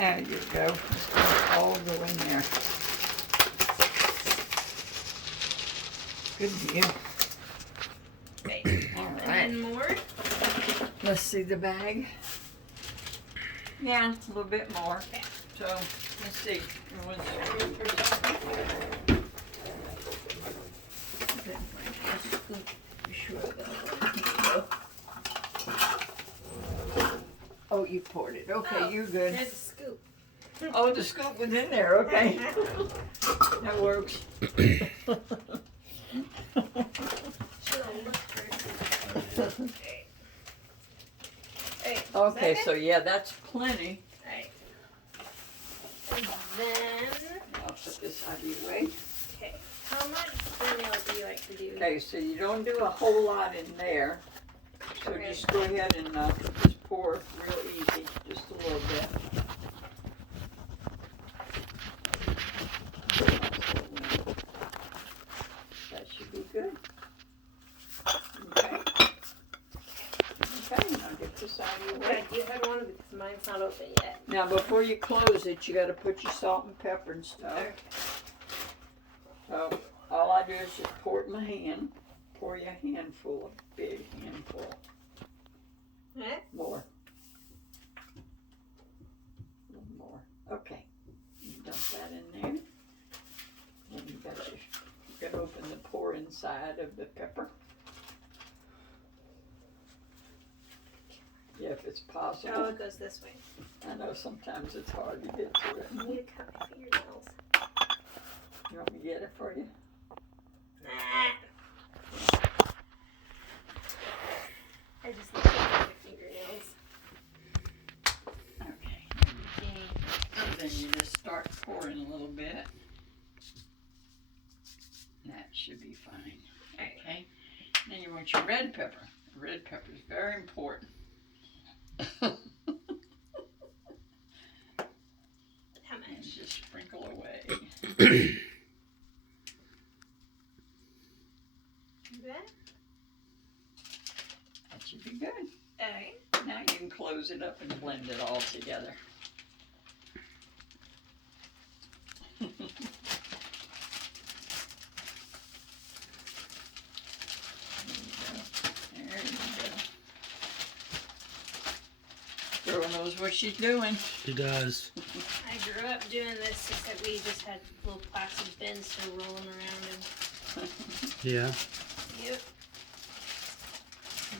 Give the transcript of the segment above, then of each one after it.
There you go. It's gonna all go in there. Good deal. Okay. All right. And then more. Let's see the bag. Yeah, a little bit more. Okay. So, let's see. You want to scoop or something? Then bring a scoop. Be sure that. Oh, you poured it. Okay, you're good. There's a scoop. Oh, the scoop was in there. Okay. That works. Okay, so yeah, that's plenty. Alright. And then, I'll put this out of your way. okay, how much vanilla do you like to do? Okay, so you don't do a whole lot in there. So Okay. just go ahead and just pour real easy, just a little bit. That should be good. Okay. Okay, now get this out of your way. Good, you had one because mine's not open yet. Now before you close it, you got to put your salt and pepper and stuff. Okay. So all I do is just pour it in my hand. Pour you a handful, a big handful. More. A little more. Okay. You dump that in there. Then you got to open the pour inside of the pepper. Yeah, if it's possible. Oh, it goes this way. I know sometimes it's hard to get to it. I need to cut my fingernails. You want me to get it for you? I just need to cut my fingernails. Okay. So then you just start pouring a little bit. That should be fine. Okay. Then you want your red pepper. Red pepper is very important. How And much? just sprinkle away. That? That should be good. Alright. Now you can close it up and blend it all together. There you go. Girl knows what she's doing. She does. I grew up doing this, except we just had little plastic bins for rolling around in. Yeah. Yep.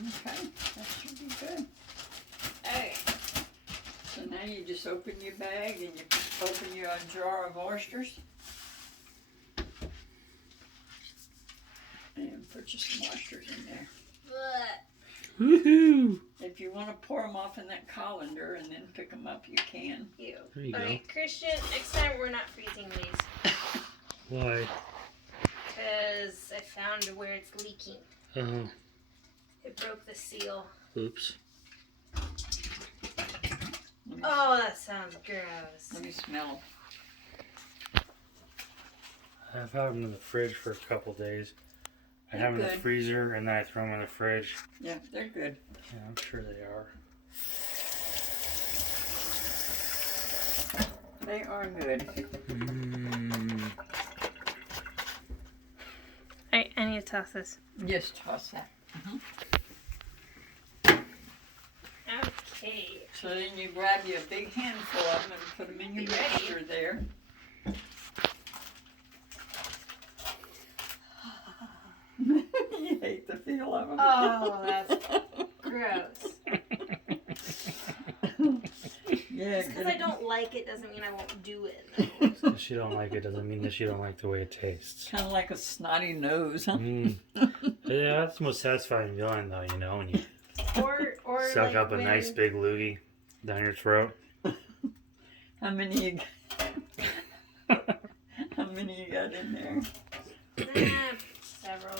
Okay, that should be good. Alright. So now you just open your bag and you open your jar of oysters. And put you some oysters in there. But, Woohoo! If you want to pour them off in that colander and then pick them up, you can. ew. There you go. Alright, Christian, next time we're not freezing these. Why? Because I found where it's leaking. Oh, It broke the seal. oops. Oh, that sounds gross. Let me smell. I've had them in the fridge for a couple days. I They're have them in the good. freezer and then I throw them in the fridge. Yeah, they're good. Yeah, I'm sure they are. They are good. Mmm. Alright, I need to toss this. Just toss that. Okay. So then you grab you a big handful of them and put them in your Be ready. mixture there. You hate the feel of them. Oh, that's gross. Yeah, Just because I don't like it doesn't mean I won't do it. Though. If she don't like it doesn't mean that she don't like the way it tastes. kind of like a snotty nose, huh? Mm. Yeah, that's the most satisfying feeling though, you know, when you Or suck like up a when, nice big loogie down your throat. How many how many you got in there? Several.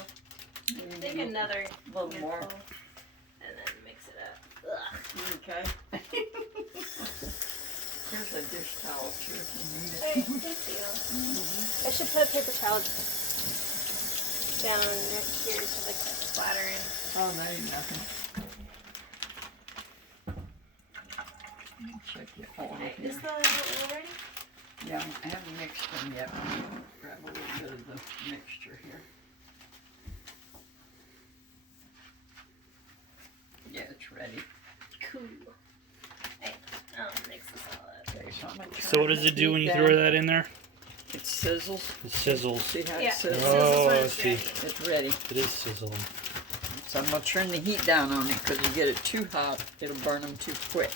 Maybe I think a little- another little more. handful, and then mix it up. Ugh. Okay. Here's a dish towel too if you need Hey, it. thank you. I should put a paper towel down next here to like splatter in. Oh, that ain't nothing. Put you all Okay, here. is the oil ready? Yeah, I haven't mixed them yet. Grab a little bit of the mixture here. Yeah, it's ready. Cool. Hey, I'll mix this all up. Okay, so I'm gonna turn So what does the it do when heat you down. throw that in there? It sizzles. It sizzles. See how Yeah, it sizzles? this is when Oh, it's see. ready. It's ready. It is sizzling. So I'm gonna turn the heat down on it because you get it too hot, it'll burn them too quick.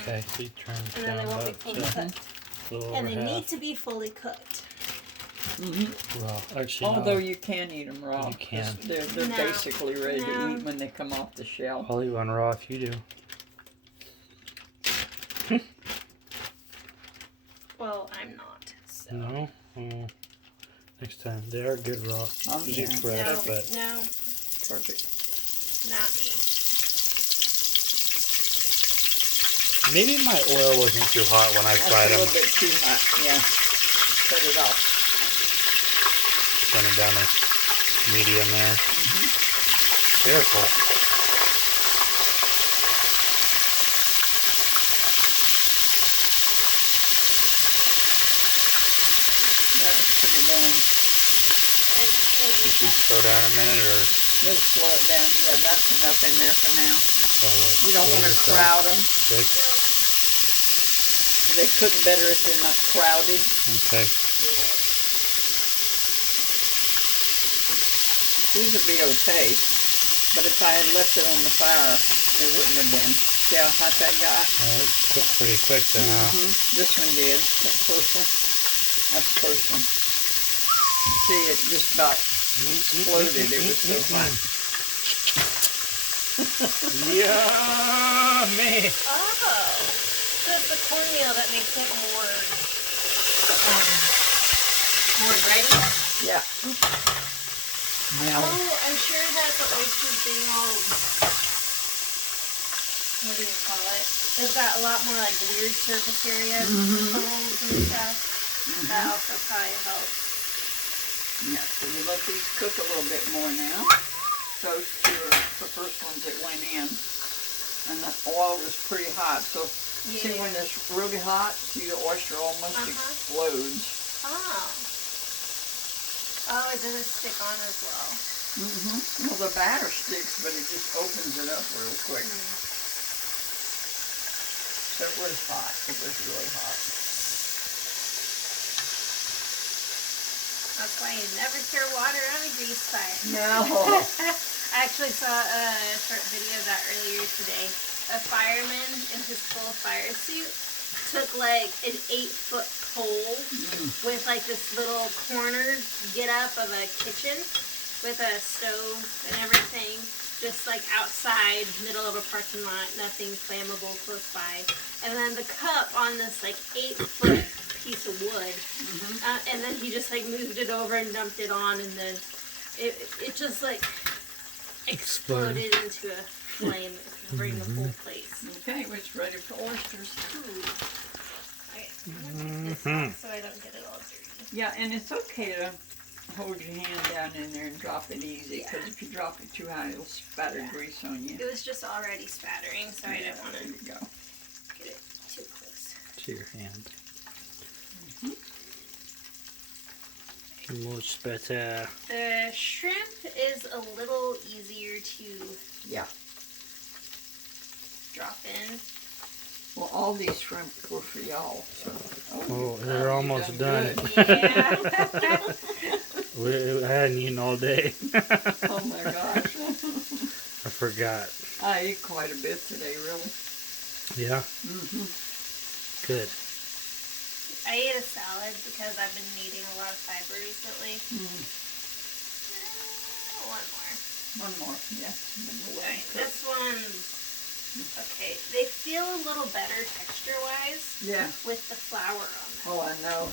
Okay, so you turn it And then they down won't be about fully to cooked. a little And over they need half. to be fully cooked. Well, actually, Although no. you can eat them raw. You can. They're No. basically ready to No. eat when they come off the shell. I'll eat one raw if you do. Well, I'm not. So. No? Oh, next time. They are good raw. Oh, Usually yeah. fresh, No, but no, Perfect. not me. maybe my oil wasn't too hot when I That's fried a them. little bit too hot, yeah. Cut it off. Turn it down to medium there. Careful. That was pretty long. You should slow down a minute or We'll slow it down. Yeah, that's enough in there for now. like You don't want to 8 or so. crowd them. 6. They cook better if they're not crowded. Okay. These would be okay. But if I had left it on the fire, it wouldn't have been. See how hot that got? It cooked pretty quick then, huh? This one did. That first one. That's the first one. See, it just about exploded. It was so hot. Yummy! Oh, so it's the cornmeal that makes it more bready? Yeah. Now, Oh, I'm sure that the oysters being all, what do you call it? They've got a lot more like weird surface areas, holes and stuff. That also probably helps. yeah, so you let these cook a little bit more now. Those two are the first ones that went in. And the oil was pretty hot. So see when it's really hot, see the oyster almost explodes. Oh. Oh, it doesn't stick on as well. Well, the batter sticks, but it just opens it up real quick. So it was hot. It was really hot. That's why you never stir water on a grease fire. No. I actually saw a short video of that earlier today. A fireman in his full fire suit took like an 8-foot pole with like this little corner get up of a kitchen with a stove and everything, just like outside, middle of a parking lot, nothing flammable close by. And then the cup on this like 8-foot piece of wood, and then he just like moved it over and dumped it on, and then it just like exploded into a flame covering the whole place. Okay, it's ready for oysters. Ooh. Okay, I'm gonna put this on so I don't get it all dirty. Yeah, and it's okay to hold your hand down in there and drop it easy, because if you drop it too high, it'll spatter grease on you. It was just already spattering, so I didn't want There to you go. get it too close. To your hand. Much better. The shrimp is a little easier to Yeah. drop in. Well, all these shrimp were for y'all. So. Oh, they're you almost done. good. Yeah. I hadn't eaten all day. Oh my gosh. I forgot. I ate quite a bit today, really. Yeah? Good. I ate a salad because I've been eating a lot of fiber recently. One more. One more, yeah. And then we'll let Alright, it cook. this one's okay. They feel a little better texture-wise Yeah. with the flour on them. Oh, I know.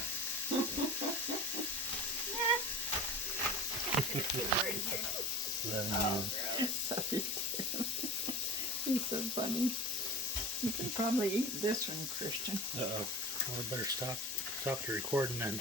Get a few more in here. Oh, gross. He's so funny. You can probably eat this one, Christian. Uh-oh. Well, I better stop the recording then.